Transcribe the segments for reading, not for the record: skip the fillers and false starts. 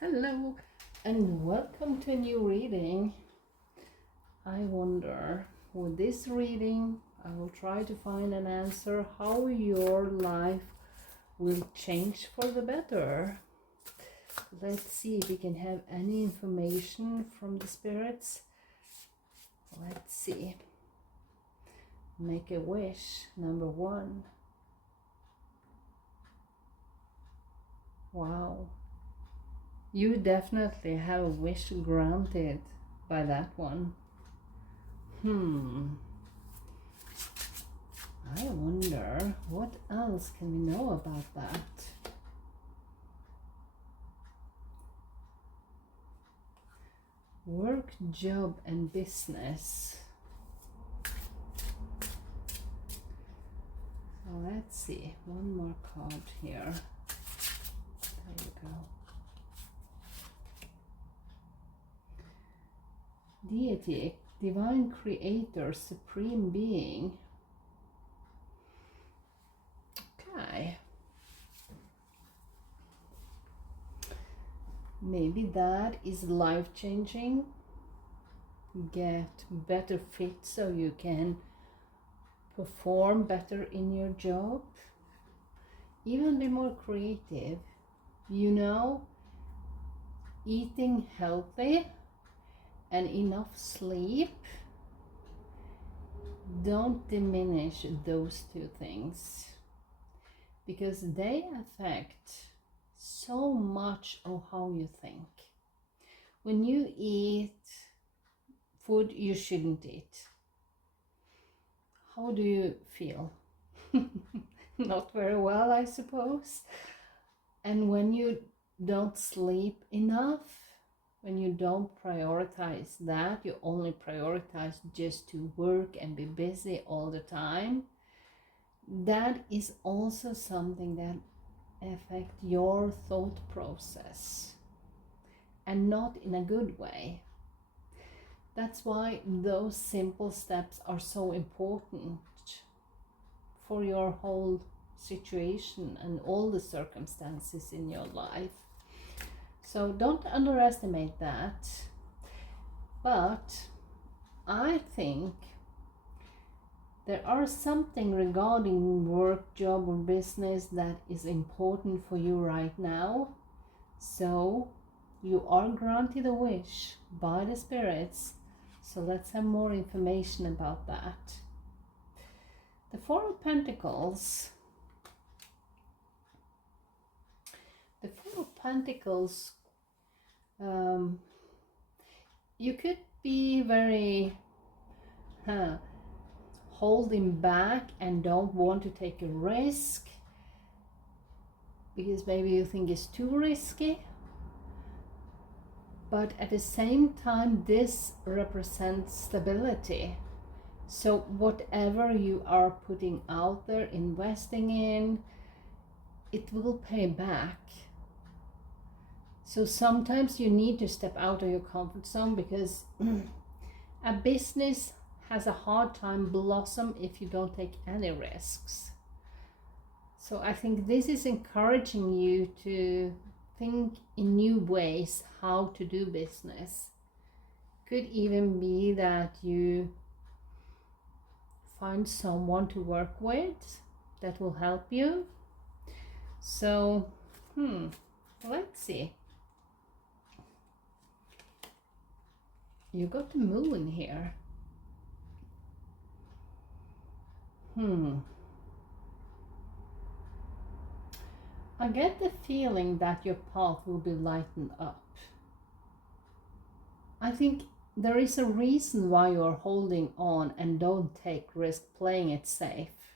Hello and welcome to a new reading. I wonder, with this reading, I will try to find an answer how your life will change for the better. Let's see if we can have any information from the spirits. Let's see. Make a wish, number 1. Wow. You definitely have a wish granted by that one. I wonder what else can we know about that. Work, job, and business. So let's see, one more card here. There you go. Deity, divine creator, supreme being. Okay. Maybe that is life-changing. Get better fit so you can perform better in your job. Even be more creative. Eating healthy and enough sleep. Don't diminish those two things, because they affect so much of how you think. When you eat food you shouldn't eat, how do you feel? Not very well, I suppose. And when you don't sleep enough, when you don't prioritize that, you only prioritize just to work and be busy all the time, that is also something that affects your thought process, and not in a good way. That's why those simple steps are so important for your whole situation and all the circumstances in your life. So don't underestimate that. But I think there are something regarding work, job, or business that is important for you right now. So you are granted a wish by the spirits. So let's have more information about that. The Four of Pentacles. The Four of Pentacles, you could be very holding back and don't want to take a risk because maybe you think it's too risky. But at the same time, this represents stability. So whatever you are putting out there, investing in, it will pay back. So sometimes you need to step out of your comfort zone, because a business has a hard time blossom if you don't take any risks. So I think this is encouraging you to think in new ways how to do business. Could even be that you find someone to work with that will help you. So, let's see. You got the moon here. I get the feeling that your path will be lightened up. I think there is a reason why you're holding on and don't take risk playing it safe.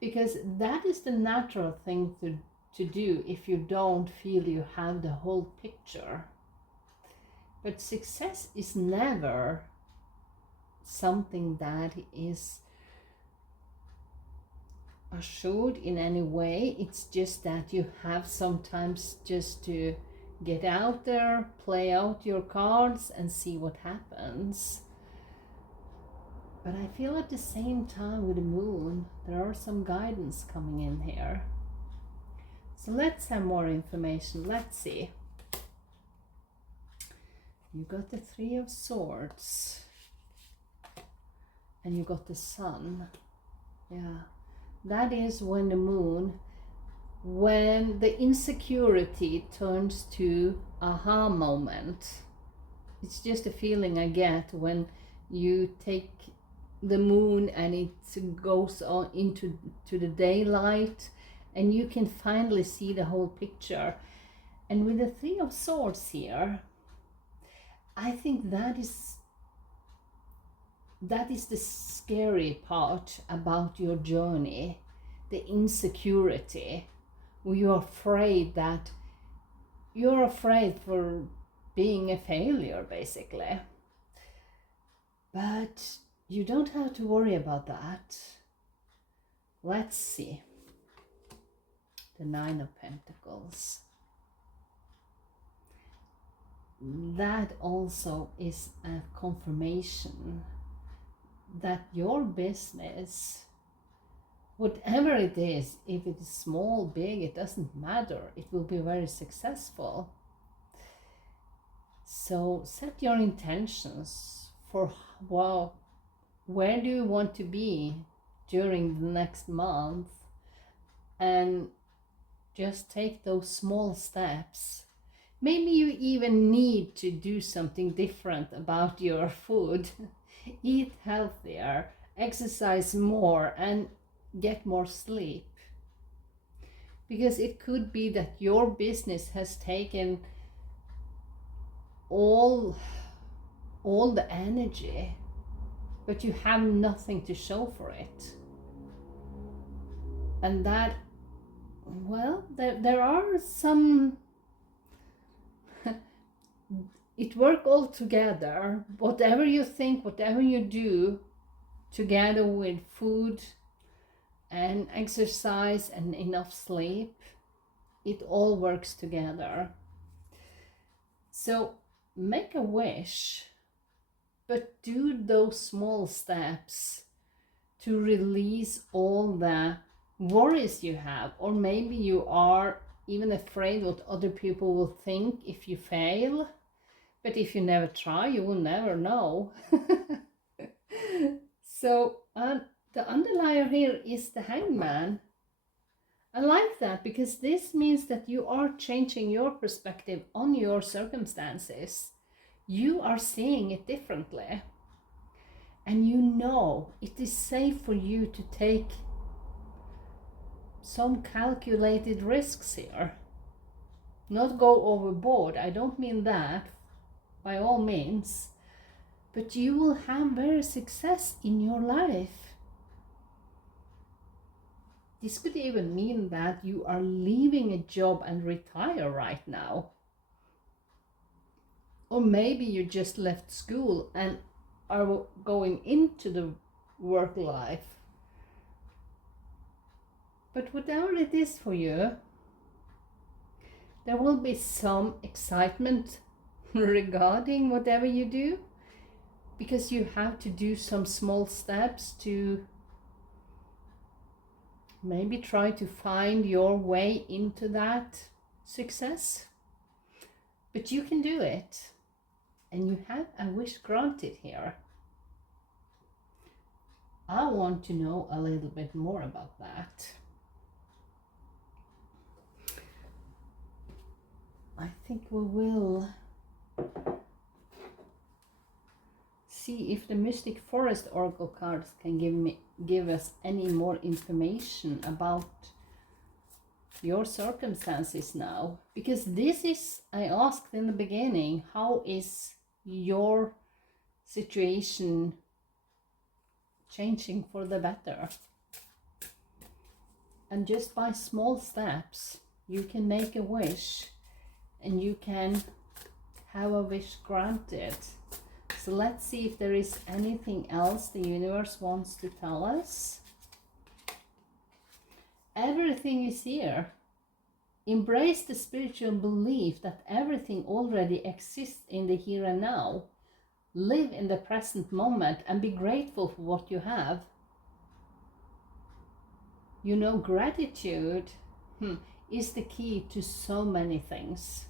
Because that is the natural thing to do if you don't feel you have the whole picture. But success is never something that is assured in any way. It's just that you have sometimes just to get out there, play out your cards and see what happens. But I feel at the same time with the moon, there are some guidance coming in here. So let's have more information. Let's see. You got the Three of Swords. And you got the Sun. Yeah. That is when the moon, when the insecurity turns to aha moment. It's just a feeling I get when you take the moon and it goes on into the daylight, and you can finally see the whole picture. And with the Three of Swords here, I think that is the scary part about your journey, the insecurity. You're afraid for being a failure, basically. But you don't have to worry about that. Let's see. The Nine of Pentacles. That also is a confirmation that your business, whatever it is, if it is small, big, it doesn't matter, it will be very successful. So set your intentions for, wow, where do you want to be during the next month, and just take those small steps. Maybe you even need to do something different about your food. Eat healthier, exercise more, and get more sleep. Because it could be that your business has taken all the energy, but you have nothing to show for it. And that, well, there are some it works all together. Whatever you think, whatever you do, together with food and exercise and enough sleep, it all works together. So make a wish, but do those small steps to release all the worries you have, or maybe you are even afraid what other people will think if you fail. But if you never try, you will never know. So the underlier here is the Hangman. I like that because this means that you are changing your perspective on your circumstances. You are seeing it differently. And you know it is safe for you to take some calculated risks here. Not go overboard, I don't mean that, by all means, but you will have very success in your life. This could even mean that you are leaving a job and retire right now. Or maybe you just left school and are going into the work life. But whatever it is for you, there will be some excitement regarding whatever you do, because you have to do some small steps to maybe try to find your way into that success. But you can do it, and you have a wish granted here. I want to know a little bit more about that. I think we will see if the Mystic Forest Oracle cards can give us any more information about your circumstances now. Because this is, I asked in the beginning, how is your situation changing for the better? And just by small steps, you can make a wish and you can have a wish granted. So let's see if there is anything else the universe wants to tell us. Everything is here. Embrace the spiritual belief that everything already exists in the here and now. Live in the present moment and be grateful for what you have. You know, gratitude, is the key to so many things.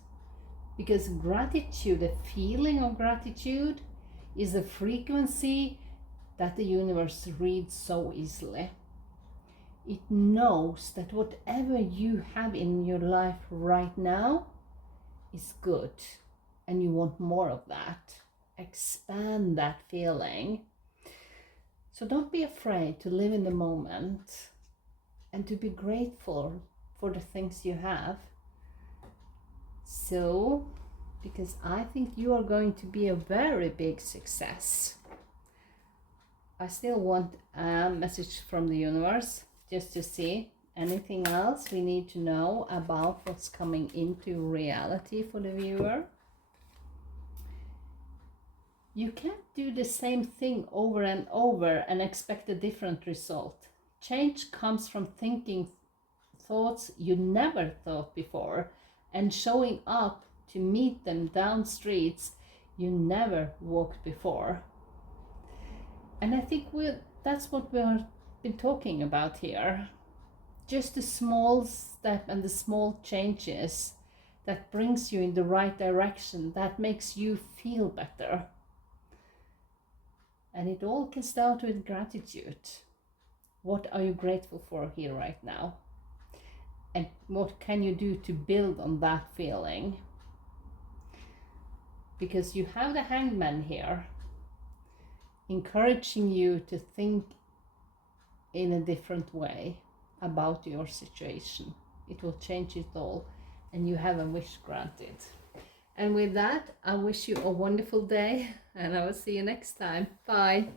Because gratitude, the feeling of gratitude, is the frequency that the universe reads so easily. It knows that whatever you have in your life right now is good, and you want more of that. Expand that feeling. So don't be afraid to live in the moment and to be grateful for the things you have. So, because I think you are going to be a very big success. I still want a message from the universe just to see anything else we need to know about what's coming into reality for the viewer. You can't do the same thing over and over and expect a different result. Change comes from thinking thoughts you never thought before and showing up to meet them down streets you never walked before. And I think that's what we've been talking about here. Just the small step and the small changes that brings you in the right direction, that makes you feel better. And it all can start with gratitude. What are you grateful for here right now? And what can you do to build on that feeling? Because you have the Hangman here, encouraging you to think in a different way about your situation. It will change it all, and you have a wish granted. And with that, I wish you a wonderful day, and I will see you next time. Bye.